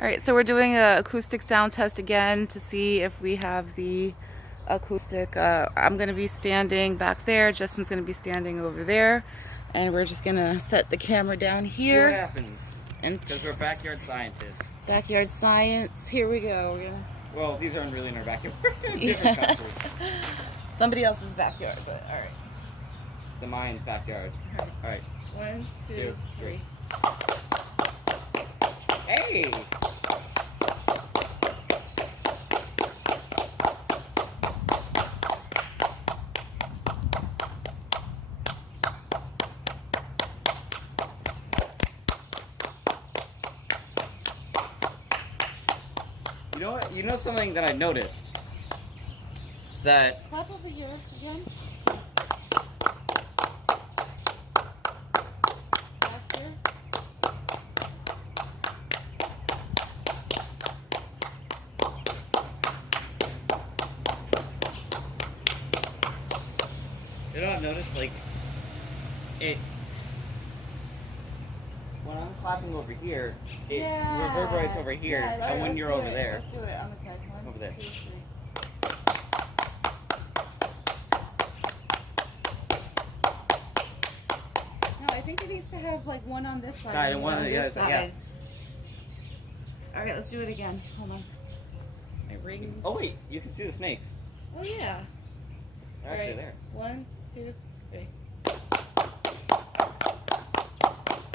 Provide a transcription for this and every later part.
All right, so we're doing an acoustic sound test again to see if we have the acoustic. I'm going to be standing back there. Justin's going to be standing over there. And we're just going to set the camera down here. See what happens. Because we're backyard scientists. Backyard science. Here we go. Well, these aren't really in our backyard. We're in different countries. Somebody else's backyard, but all right. The Mayans' backyard. All right. 1, 2, 3. Hey! You know what? You know something that I noticed? That... Clap over here again. Back here. You know, I've noticed, like, it... When I'm clapping over here, it reverberates over here, and when you're over there... Let's do it on the side. 1, over there. 2, 3. No, I think it needs to have, like, one on this side and one on the other side, All right, let's do it again. Hold on. My rings. Oh, wait, you can see the snakes. Oh, yeah. They're actually there. 1, 2, 3.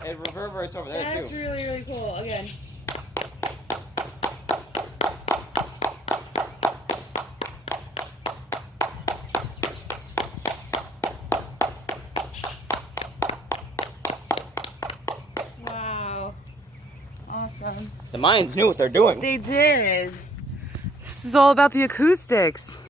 It reverberates over there, too. That's really, really cool. Again. Wow. Awesome. The Mayans knew what they're doing. They did. This is all about the acoustics.